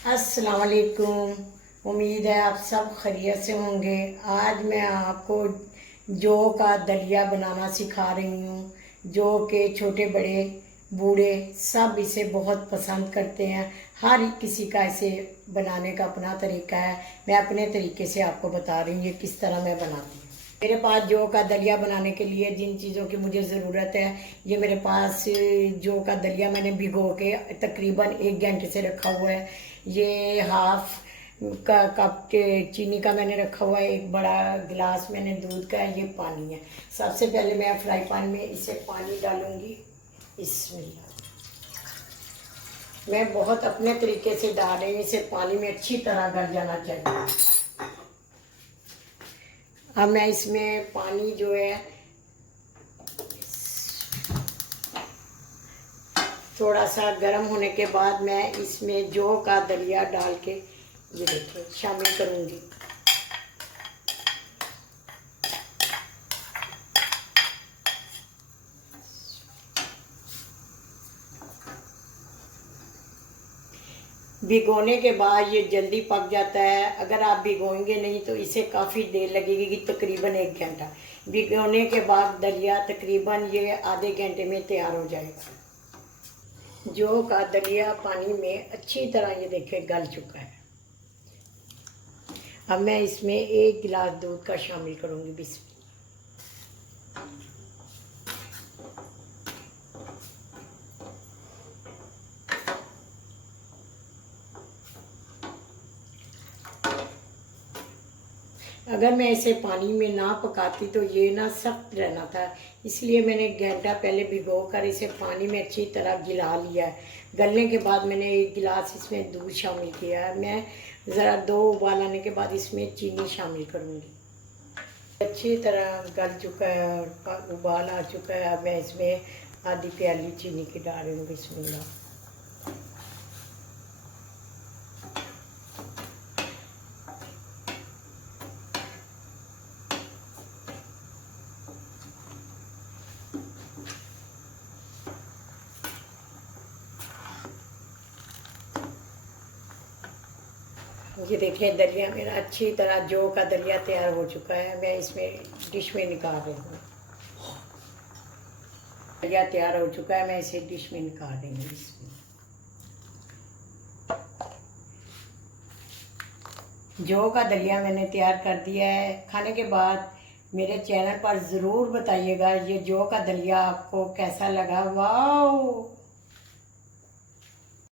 अस्सलाम वालेकुम। उम्मीद है आप सब खैरियत से होंगे। आज मैं आपको जौ का दलिया बनाना सिखा रही हूँ। जौ के छोटे बड़े बूढ़े सब इसे बहुत पसंद करते हैं। हर किसी का इसे बनाने का अपना तरीका है। मैं अपने तरीके से आपको बता रही हूँ ये किस तरह मैं बनाती हूँ। मेरे पास जौ का दलिया बनाने के लिए जिन चीज़ों की मुझे ज़रूरत है, ये मेरे पास जौ का दलिया मैंने भिगो के तकरीबन 1 घंटे से रखा हुआ है। ये हाफ का कप के चीनी का मैंने रखा हुआ है। एक बड़ा गिलास मैंने दूध का है। ये पानी है। सबसे पहले मैं फ्राई पैन में इसे पानी डालूंगी। इसमें मैं बहुत अपने तरीके से डाल रही हूँ। इसे पानी में अच्छी तरह गल जाना चाहिए। अब मैं इसमें पानी जो है थोड़ा सा गर्म होने के बाद मैं इसमें जौ का दलिया डाल के ये देखिए शामिल करूँगी। भिगोने के बाद ये जल्दी पक जाता है। अगर आप भिगोएंगे नहीं तो इसे काफ़ी देर लगेगी कि तकरीबन 1 घंटा। भिगोने के बाद दलिया तकरीबन ये आधे घंटे में तैयार हो जाएगा। जौ का दलिया पानी में अच्छी तरह ये देखिए गल चुका है। अब मैं इसमें 1 गिलास दूध का शामिल करूँगी। बिस्मिल्लाह। अगर मैं इसे पानी में ना पकाती तो ये ना सख्त रहना था, इसलिए मैंने 1 घंटा पहले भिगो कर इसे पानी में अच्छी तरह गिला लिया है। गलने के बाद मैंने 1 गिलास इसमें दूध शामिल किया है। मैं ज़रा 2 उबाल आने के बाद इसमें चीनी शामिल करूँगी। अच्छी तरह गल चुका है और उबाल आ चुका है। अब मैं इसमें आधी प्याली चीनी की डाल रही हूँ। बिस्मिल्लाह। ये देखिए दलिया मेरा अच्छी तरह जौ का दलिया तैयार हो चुका है। मैं इसमें डिश में निकाल रही हूँ। दलिया तैयार हो चुका है। मैं इसे डिश में निकाल रही हूँ। इसमें जौ का दलिया मैंने तैयार कर दिया है। खाने के बाद मेरे चैनल पर ज़रूर बताइएगा ये जौ का दलिया आपको कैसा लगा। वाह।